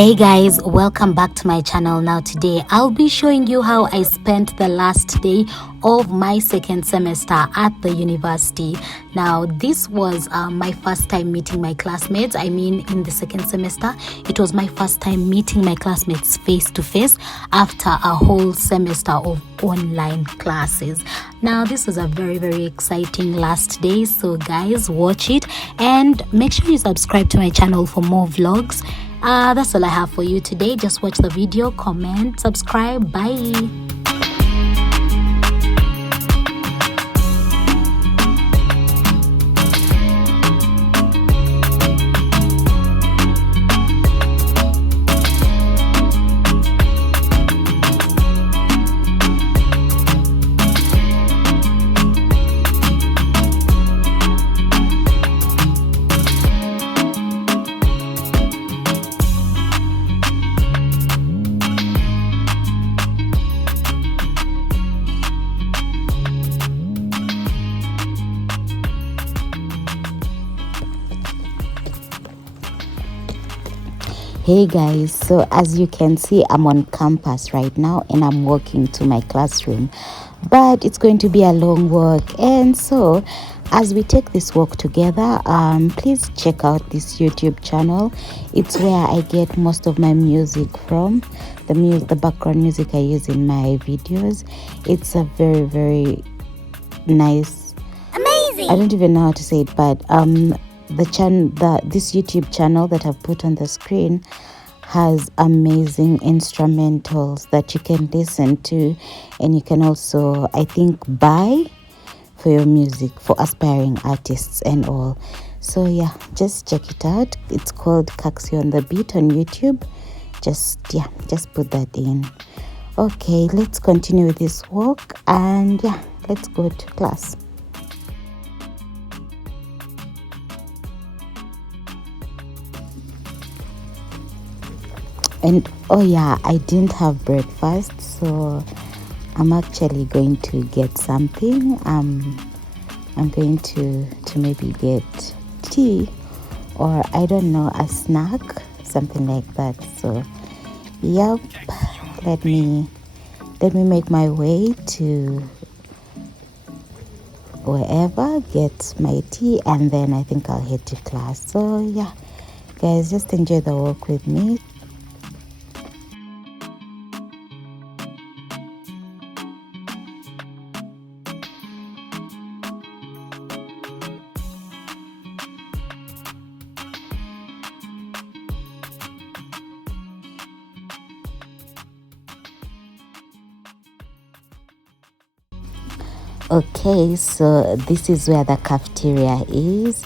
Hey guys, welcome back to my channel. Now today I'll be showing you how I spent the last day of my second semester at the university. Now this was my first time meeting my classmates. In the second semester it was my first time meeting my classmates face to face after a whole semester of online classes. Now this was a very exciting last day, so guys, watch it and make sure you subscribe to my channel for more vlogs. That's all I have for you today. Just watch the video, comment, subscribe. Bye. Hey guys, so as you can see, I'm on campus right now and I'm walking to my classroom, but it's going to be a long walk. And so as we take this walk together, please check out this YouTube channel. It's where I get most of my music from, the background music I use in my videos. It's a very nice, amazing, I don't even know how to say it, but this YouTube channel that I've put on the screen has amazing instrumentals that you can listen to, and you can also, I think, buy for your music for aspiring artists and all. So yeah, just check it out. It's called Kaxi on the Beat on YouTube. Just put that in. Okay, let's continue with this walk and yeah, let's go to class. And oh yeah, I didn't have breakfast, so I'm actually going to get something. I'm going to maybe get tea, or I don't know, a snack, something like that. So yep, let me make my way to wherever, get my tea, and then I think I'll head to class. So yeah guys, just enjoy the walk with me. Okay, so this is where the cafeteria is,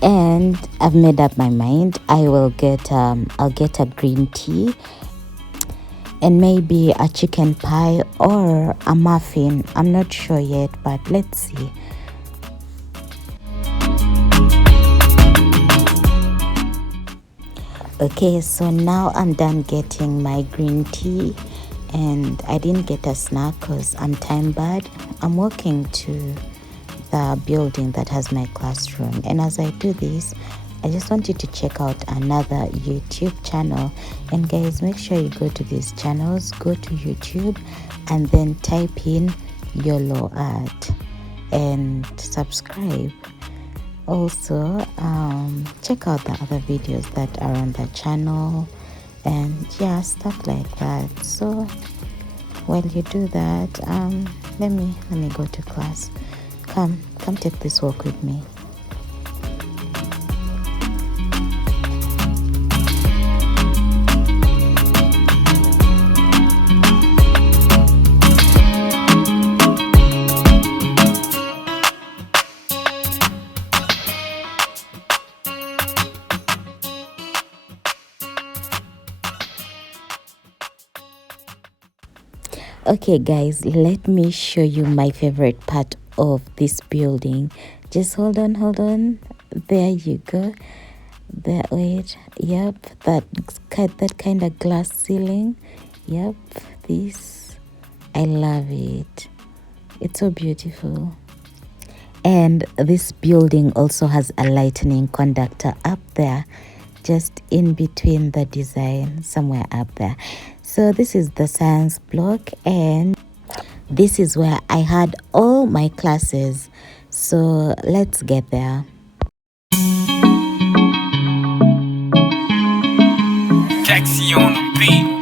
and I've made up my mind. I'll get a green tea and maybe a chicken pie or a muffin. I'm not sure yet, but let's see. Okay, so now I'm done getting my green tea, and I didn't get a snack because I'm time barred. I'm walking to the building that has my classroom, and as I do this, I just want you to check out another YouTube channel. And guys, make sure you go to these channels, go to YouTube and then type in Yollo Art and subscribe. Also check out the other videos that are on the channel, and yeah, stuff like that. So while you do that, let me go to class. Come take this walk with me. Okay guys, let me show you my favorite part of this building. Just hold on, there you go. There, wait, yep, that kind of glass ceiling. Yep, this, I love it. It's so beautiful. And this building also has a lightning conductor up there. just in between the design, somewhere up there. So this is the science block, and this is where I had all my classes. So let's get there. Taxi on the beat.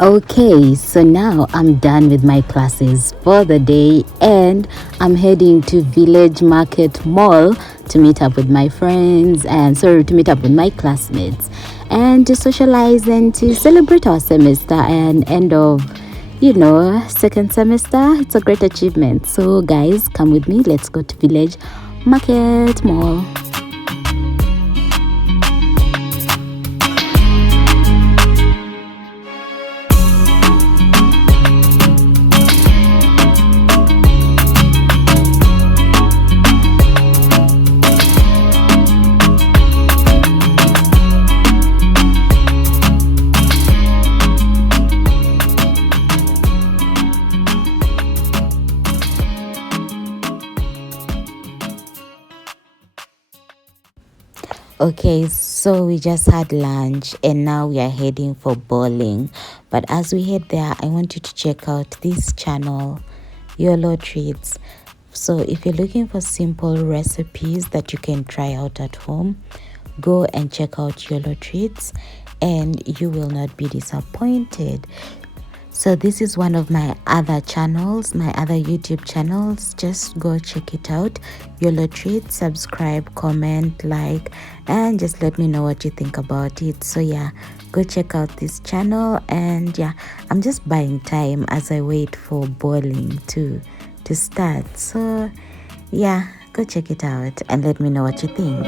Okay, so now I'm done with my classes for the day, and I'm heading to Village Market Mall to meet up with my friends, and sorry, to meet up with my classmates and to socialize and to celebrate our semester and end of, second semester. It's a great achievement. So guys, come with me. Let's go to Village Market Mall. Okay, so we just had lunch and now we are heading for bowling. But as we head there, I want you to check out this channel, Yollo Treats. So if you're looking for simple recipes that you can try out at home, go and check out Yollo Treats and you will not be disappointed. So this is one of my other channels, my other YouTube channels. Just go check it out. Yollo Treats, subscribe, comment, like, and just let me know what you think about it. So yeah, go check out this channel. And yeah, I'm just buying time as I wait for bowling to start. So yeah, go check it out and let me know what you think.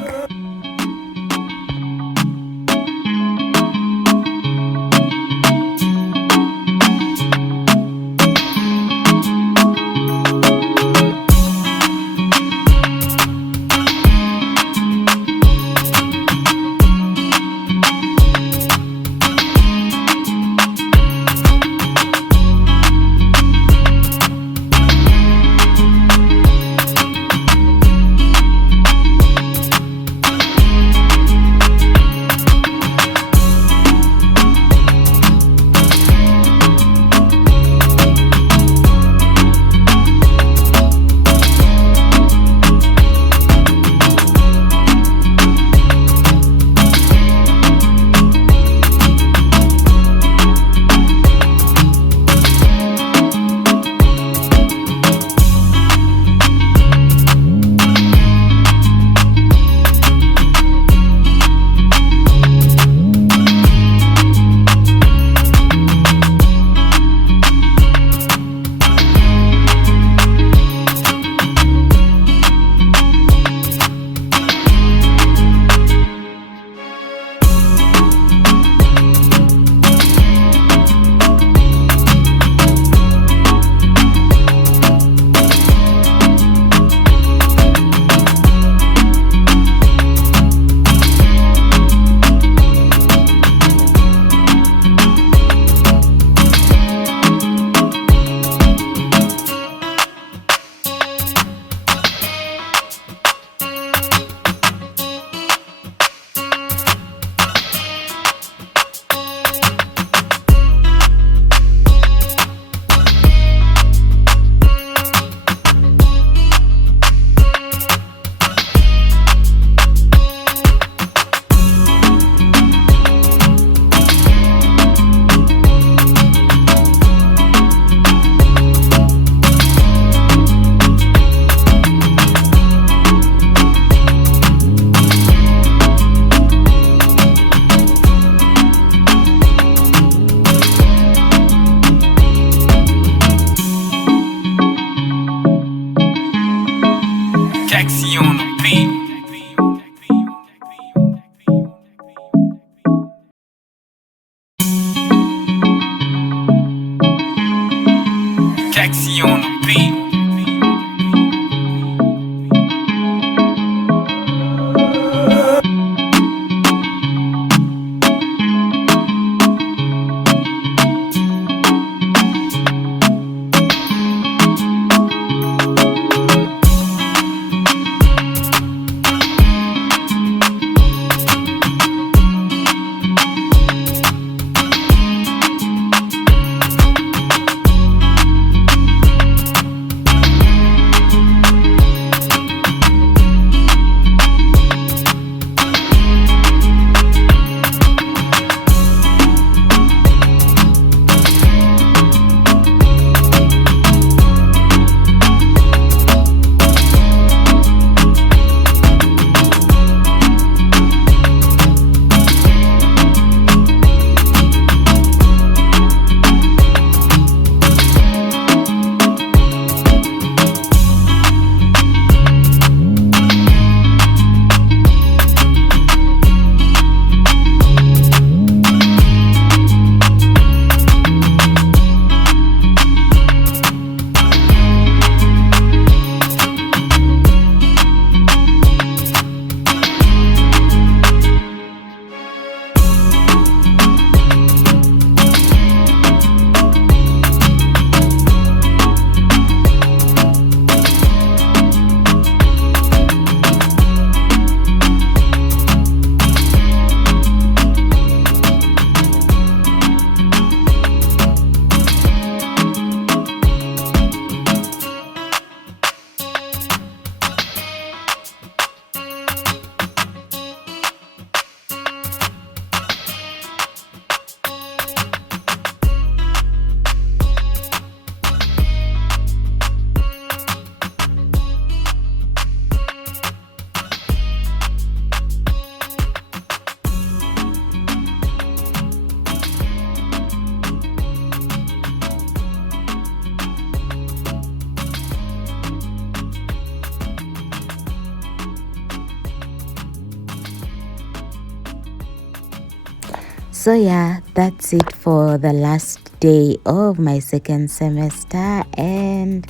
So yeah, that's it for the last day of my second semester, and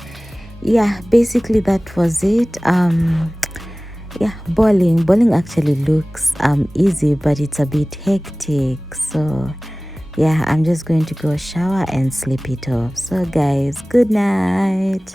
yeah, basically that was it. Yeah, bowling actually looks easy, but it's a bit hectic. So yeah, I'm just going to go shower and sleep it off. So guys, good night.